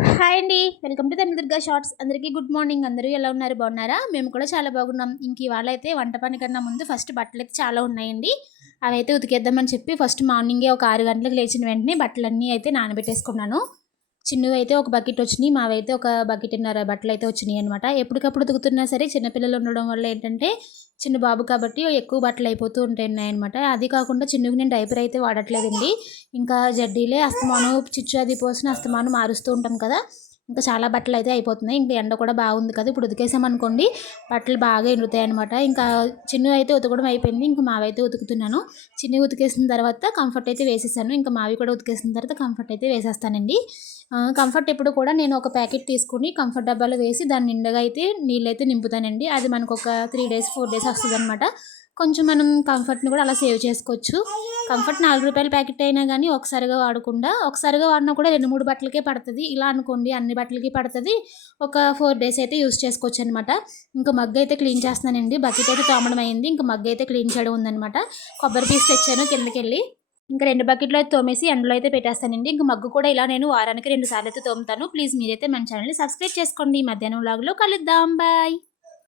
Hi అండి. Welcome to Durga shorts. అందరికీ good morning. అందరూ ఎలా ఉన్నారు? బాగున్నారా? మేము కూడా చాలా బాగున్నాం. ఇంక ఇవాళ అయితే వంట పని కన్నా ముందు ఫస్ట్ బట్టలైతే చాలా ఉన్నాయండి. అవైతే ఉతికేద్దామని చెప్పి ఫస్ట్ మార్నింగే ఒక 6 గంటలకు లేచిన వెంటనే బట్టలన్నీ అయితే నానబెట్టేసుకున్నాను. చిన్నవైతే ఒక బకెట్ వచ్చినాయి. మావైతే ఒక బకెట్‌న్నర బట్టలైతే వచ్చినాయనమాట. ఎప్పటికప్పుడు ఉతుకుతున్నా సరే చిన్నపిల్లలు ఉండడం వల్ల ఏంటంటే, చిన్న బాబు కాబట్టి ఎక్కువ బట్టలు అయిపోతూ ఉంటున్నాయనమాట. అది కాకుండా చిన్నుకి నేను డైపర్ అయితే వాడట్లేదండి. ఇంకా జడ్డీలే అస్తమానం చిచ్చు అది పోసిన అస్తమానం మారుస్తూ ఉంటాం కదా! ఇంకా చాలా బట్టలయితే అయిపోతున్నాయి. ఇంక ఎండ కూడా బాగుంది కదా! ఇప్పుడు ఉతికేసామనుకోండి బట్టలు బాగా ఎండుతాయనమాట. ఇంకా చిన్నువి అయితే ఉతకడం అయిపోయింది. ఇంక మావైతే ఉతుకుతున్నాను. చిన్నవి ఉతికేసిన తర్వాత కంఫర్ట్ అయితే వేసేసాను. ఇంకా మావి కూడా ఉతికేసిన తర్వాత కంఫర్ట్ అయితే వేసేస్తానండి. కంఫర్ట్ ఎప్పుడు కూడా నేను ఒక ప్యాకెట్ తీసుకొని కంఫర్ట్ డబ్బాలో వేసి దాని నిండుగా అయితే నీళ్ళైతే నింపుతానండి. అది మనకు ఒక 3 డేస్ 4 డేస్ వస్తదనమాట. కొంచెం మనం కంఫర్ట్‌ని కూడా అలా సేవ్ చేసుకోవచ్చు. కంఫర్ట్ రూ. 4 ప్యాకెట్ అయినా గానీ ఒకసారిగా వాడకుండా, ఒకసారిగా వాడినా కూడా 2, 3 బట్టలకే పడతది. ఇలా అనుకోండి అన్ని బట్టలకి పడతది. ఒక 4 డేస్ అయితే యూజ్ చేసుకోవచ్చనమాట. ఇంకా మగ్గయితే క్లీన్ చేస్తున్నానండి. బకెట్ అయితే తోమడం అయింది. ఇంకా మగ్గయితే క్లీన్ చేయడం ఉందనమాట. కొబ్బరి పీస్ తెచ్చాను కిందకెళ్ళి. ఇంకా 2 బకెట్లు అయితే తోమేసి ఎండలో అయితే పెట్టేస్తానండి. ఇంక మగ్గు కూడా ఇలా నేను వారానికి 2 సార్లు అయితే తోముతాను. ప్లీజ్ మీరైతే మన ఛానల్‌ని సబ్స్క్రైబ్ చేసుకోండి. మధ్యాహ్నం వ్లాగ్‌లో కలుద్దాం. బాయ్.